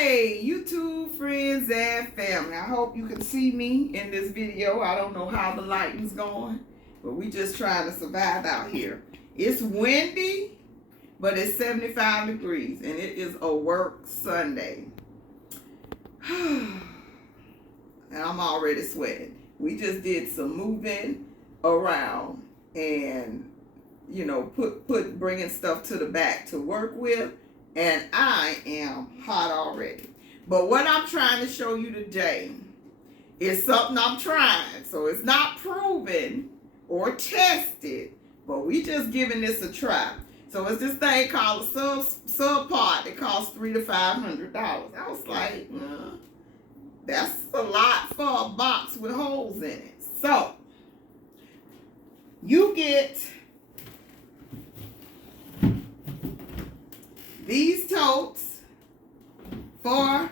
Hey, YouTube friends and family. I hope you can see me in this video. I don't know how the lighting's going, but we just trying to survive out here. It's windy, but it's 75 degrees, and it is a work Sunday. And I'm already sweating. We just did some moving around and, you know, bringing stuff to the back to work with. And I am hot already. But what I'm trying to show you today is something I'm trying. So it's not proven or tested, but we just giving this a try. So it's this thing called a Subpod. It costs $300 to $500. I was like, that's a lot for a box with holes in it. So you get these totes for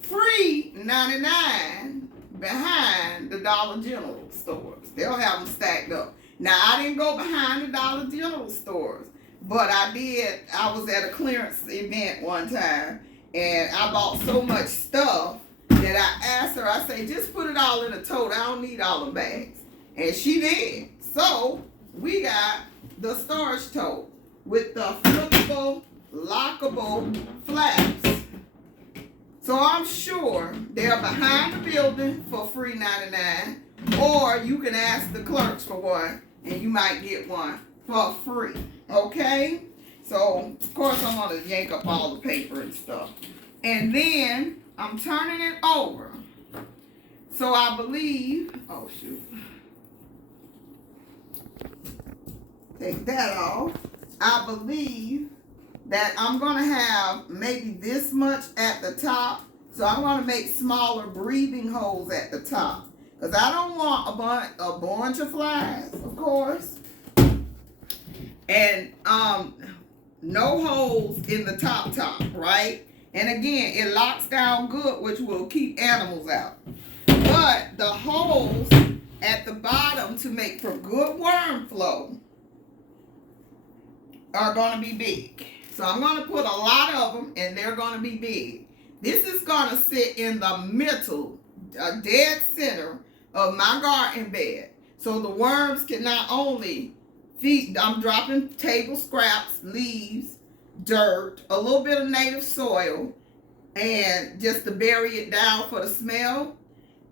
free 99 behind the Dollar General stores. They'll have them stacked up. Now, I didn't go behind the Dollar General stores, but I was at a clearance event one time, and I bought so much stuff that I asked her, I said, just put it all in a tote. I don't need all the bags. And she did. So, we got the storage tote with the flippable, lockable flaps. So I'm sure they're behind the building for free 99, or you can ask the clerks for one, and you might get one for free. Okay? So, of course, I'm going to yank up all the paper and stuff. And then I'm turning it over. So I believe, oh shoot. Take that off. I believe that I'm going to have maybe this much at the top. So I'm going to make smaller breathing holes at the top. Because I don't want a bunch of flies, of course. And no holes in the top, right? And again, it locks down good, which will keep animals out. But the holes at the bottom to make for good worm flow are going to be big. So I'm going to put a lot of them, and they're going to be big. This is going to sit in the middle, dead center of my garden bed. So the worms can not only feed, I'm dropping table scraps, leaves, dirt, a little bit of native soil, and just to bury it down for the smell.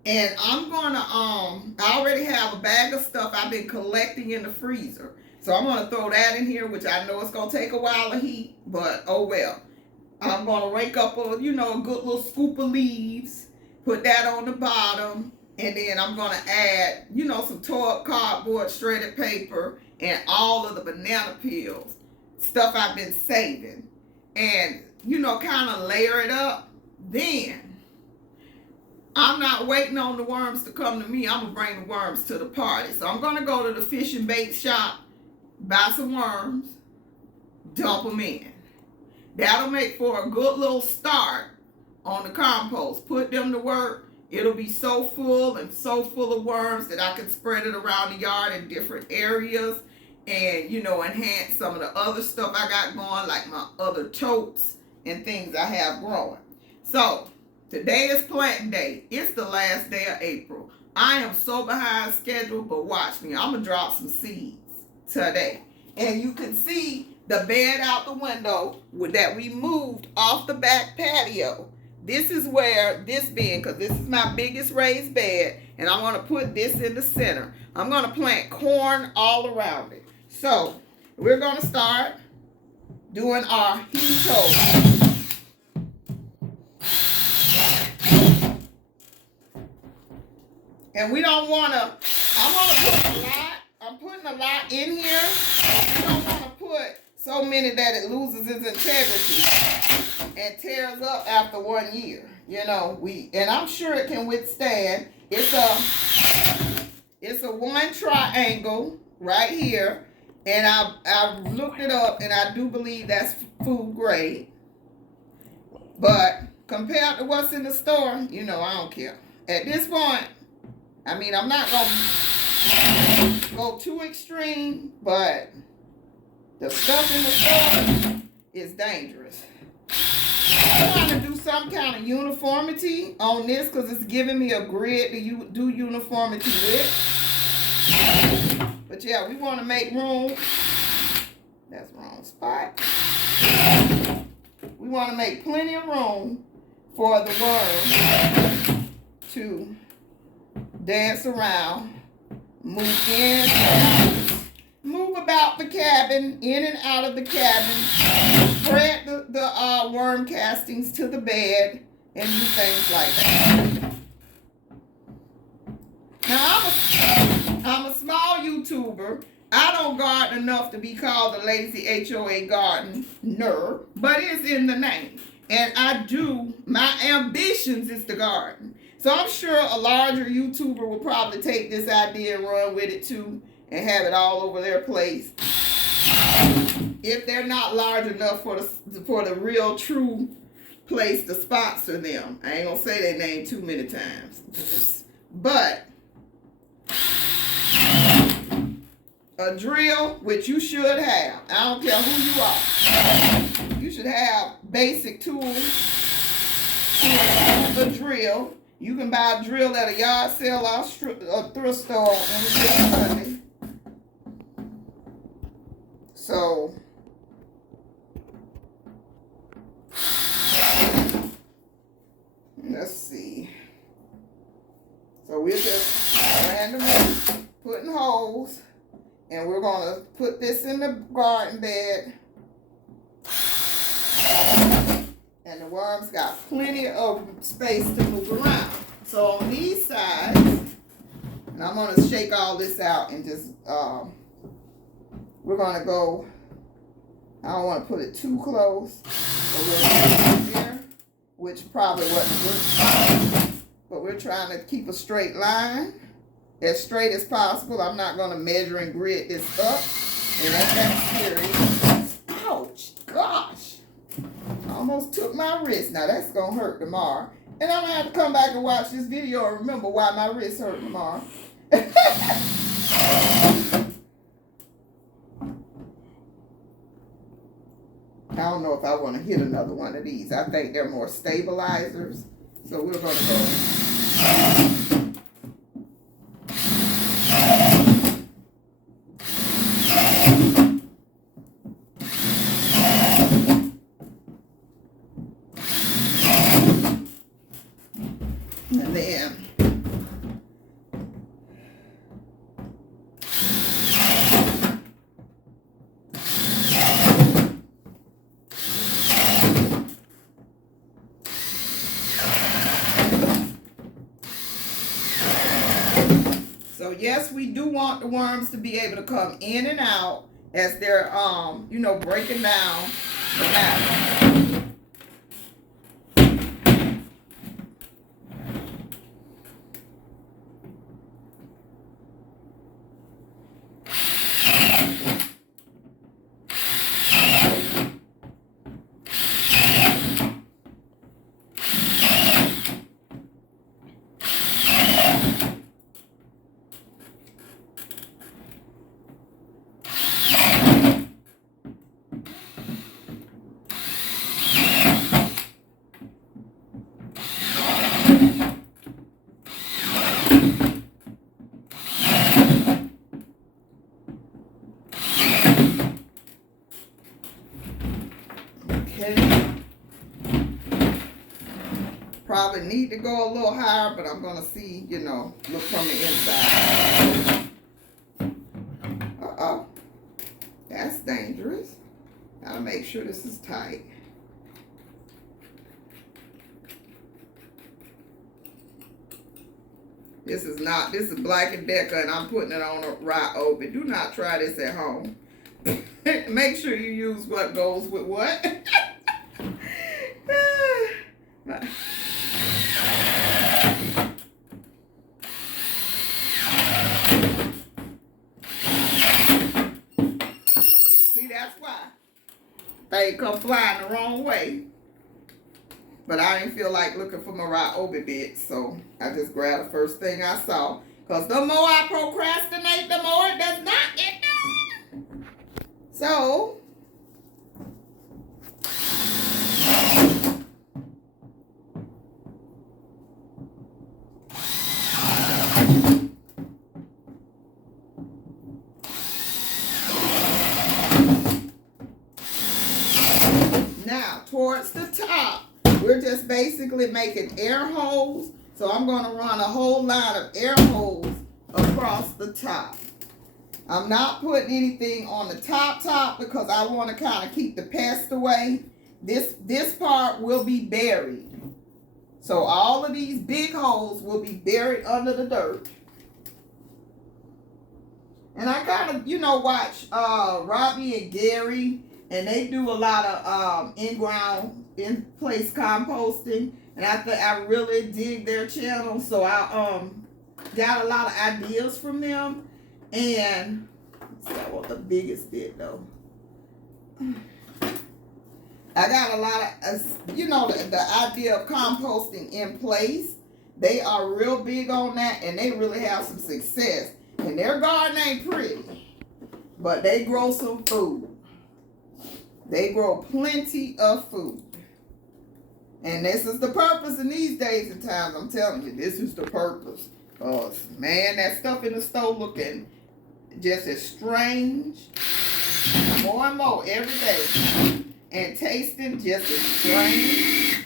And I'm going to, I already have a bag of stuff I've been collecting in the freezer. So I'm going to throw that in here, which I know it's going to take a while to heat, but oh well. I'm going to rake up a, you know, a good little scoop of leaves, put that on the bottom, and then I'm going to add, you know, some tore up cardboard, shredded paper, and all of the banana peels, stuff I've been saving, and, you know, kind of layer it up. Then I'm not waiting on the worms to come to me. I'm going to bring the worms to the party. So I'm going to go to the fish and bait shop, buy some worms, dump them in. That'll make for a good little start on the compost. Put them to work. It'll be so full and so full of worms that I can spread it around the yard in different areas and, you know, enhance some of the other stuff I got going, like my other totes and things I have growing. So, today is planting day. It's the last day of April. I am so behind schedule, but watch me. I'm going to drop some seeds today. And you can see the bed out the window that we moved off the back patio. This is where this being, because this is my biggest raised bed, and I'm going to put this in the center. I'm going to plant corn all around it. So, we're going to start doing our heat holes. And we don't want to, I'm going to put a lot, I'm putting a lot in here. You don't want to put so many that it loses its integrity and tears up after 1 year. You know, and I'm sure it can withstand. It's a one triangle right here, and I looked it up, and I do believe that's food grade. But compared to what's in the store, you know, I don't care. At this point, I mean, I'm not going to go too extreme, but the stuff in the store is dangerous. some kind of uniformity on this because it's giving me a grid to do uniformity with. But yeah, we want to make room. That's the wrong spot. We want to make plenty of room for the worm to dance around, move in and out, move about the cabin, in and out of the cabin, spread the worm castings to the bed, and do things like that. Now, I'm a small YouTuber. I don't garden enough to be called a lazy HOA gardener, but it's in the name. And my ambitions is to garden. So I'm sure a larger YouTuber will probably take this idea and run with it too and have it all over their place. If they're not large enough for the real true place to sponsor them. I ain't gonna say their name too many times. But a drill, which you should have. I don't care who you are. You should have basic tools to a drill. You can buy a drill at a yard sale or a thrift store on Sunday. So let's see. So we're just randomly putting holes. And we're going to put this in the garden bed. And the worms got plenty of space to move around. So on these sides, and I'm going to shake all this out and just, we're going to go, I don't want to put it too close. So we'll put it here, which probably wasn't a good spot. But we're trying to keep a straight line. As straight as possible. I'm not going to measure and grid this up. It ain't that serious. Ouch. Gosh. I almost took my wrist. Now that's going to hurt tomorrow. And I'm going to have to come back and watch this video and remember why my wrist hurt tomorrow. I don't know if I want to hit another one of these. I think they're more stabilizers. So we're going to go. And then so yes, we do want the worms to be able to come in and out as they're breaking down the batter. Probably need to go a little higher, but I'm going to see, look from the inside. Uh-oh. That's dangerous. Gotta make sure this is tight. This is Black & Decker, and I'm putting it on a rye open. Do not try this at home. Make sure you use what goes with what. See, that's why. They come flying the wrong way. But I didn't feel like looking for my rye obi bit, so I just grabbed the first thing I saw. Because the more I procrastinate, the more it does not get done. So, towards the top, we're just basically making air holes. So I'm going to run a whole line of air holes across the top. I'm not putting anything on the top because I want to kind of keep the pest away. This part will be buried. So all of these big holes will be buried under the dirt. And I kind of, watch Robbie and Gary, and they do a lot of in-ground, in-place composting. And I really dig their channel. So I got a lot of ideas from them. And that was the biggest bit though. I got a lot of, the idea of composting in place. They are real big on that, and they really have some success. And their garden ain't pretty, but they grow some food. They grow plenty of food. And this is the purpose in these days and times. I'm telling you, this is the purpose. Man, that stuff in the store looking just as strange, more and more every day, and tasting just as strange.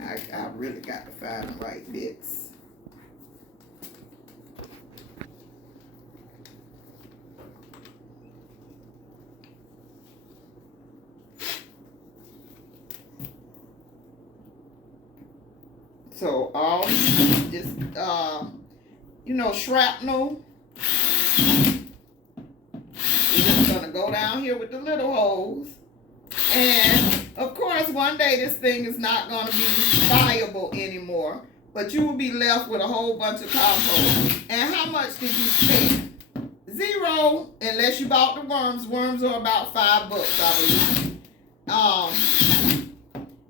I really got to find the right bits. So all just shrapnel. We're just gonna go down here with the little holes. And of course one day this thing is not gonna be viable anymore, but you will be left with a whole bunch of compost. And how much did you spend? Zero, unless you bought the worms. Worms are about $5, I believe.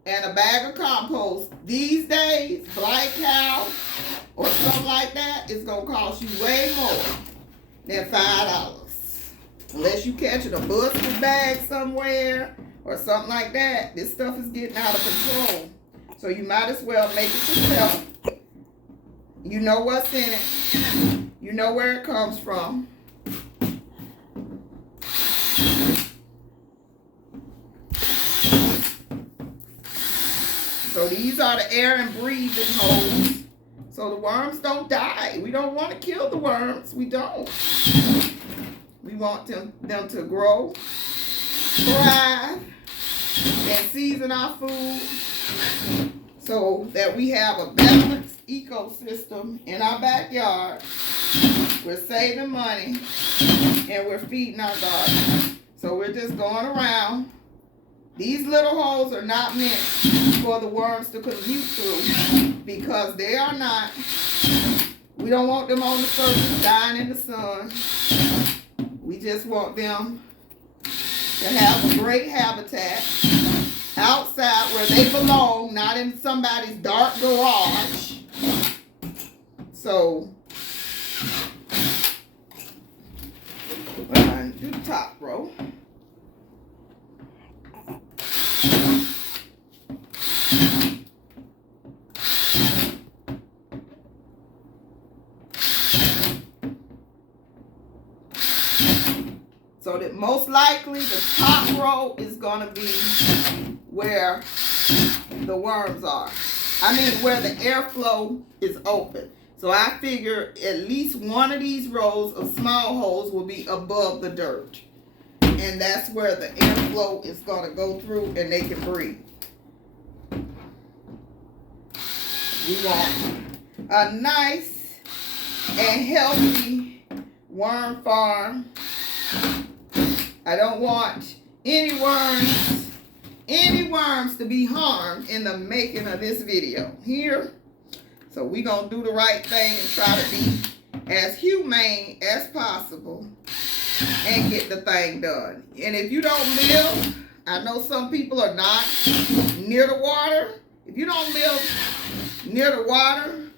And a bag of compost these days, Black Cow or something like that, is going to cost you way more than $5. Unless you catch it a busted bag somewhere or something like that, this stuff is getting out of control. So you might as well make it yourself. You know what's in it. You know where it comes from. So these are the air and breathing holes. So the worms don't die. We don't want to kill the worms. We don't. We want them to grow, thrive, and season our food so that we have a balanced ecosystem in our backyard. We're saving money and we're feeding our garden. So we're just going around. These little holes are not meant for the worms to commute through because they are not. We don't want them on the surface dying in the sun. We just want them to have a great habitat outside where they belong, not in somebody's dark garage. So, do the top row. So that most likely the top row is going to be where the worms are. I mean where the airflow is open. So I figure at least one of these rows of small holes will be above the dirt. And that's where the airflow is going to go through and they can breathe. We want a nice and healthy worm farm. I don't want any worms to be harmed in the making of this video here. So we're going to do the right thing and try to be as humane as possible and get the thing done. And if you don't live, I know some people are not near the water. If you don't live near the water,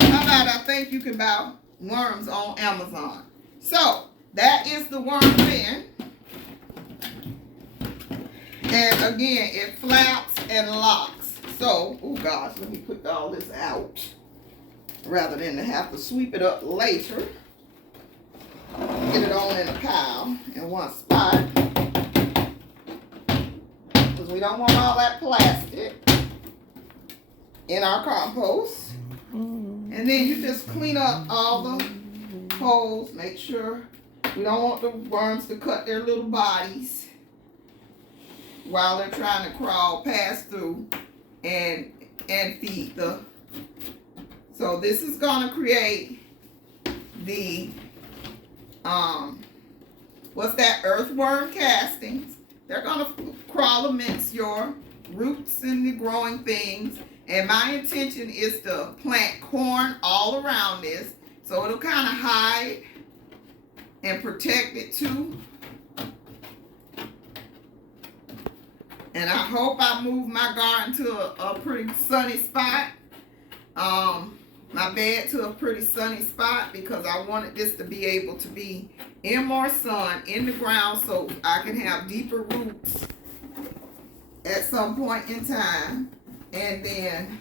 how about I think you can buy worms on Amazon. So that is the worm bin. And again, it flaps and locks. So, oh gosh, let me put all this out rather than to have to sweep it up later. Get it all in a pile in one spot. because we don't want all that plastic in our compost. And then you just clean up all the holes. Make sure we don't want the worms to cut their little bodies while they're trying to crawl past through and feed the. So this is going to create the what's that, earthworm castings. They're going to crawl amidst your roots and the growing things. And my intention is to plant corn all around this, so it'll kind of hide and protect it too. And I hope I move my garden to a pretty sunny spot. My bed to a pretty sunny spot, because I wanted this to be able to be in more sun in the ground so I can have deeper roots at some point in time. And then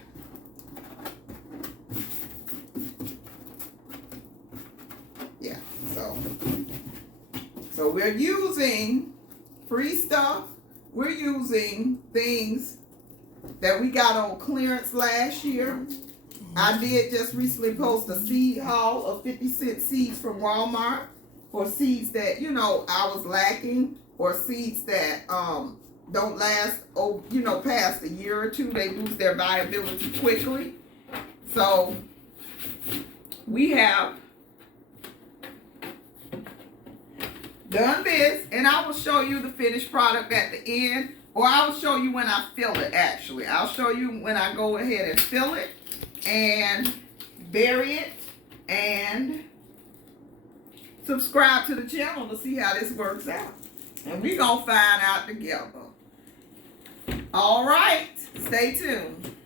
yeah, so we're using free stuff. We're using things that we got on clearance last year. I did just recently post a seed haul of 50-cent seeds from Walmart for seeds that, you know, I was lacking, or seeds that don't last, past a year or two. They lose their viability quickly. So we have done this, and I will show you the finished product at the end, or I will show you when I fill it. Actually, I'll show you when I go ahead and fill it and bury it, and subscribe to the channel to see how this works out. And we're gonna find out together. All right, stay tuned.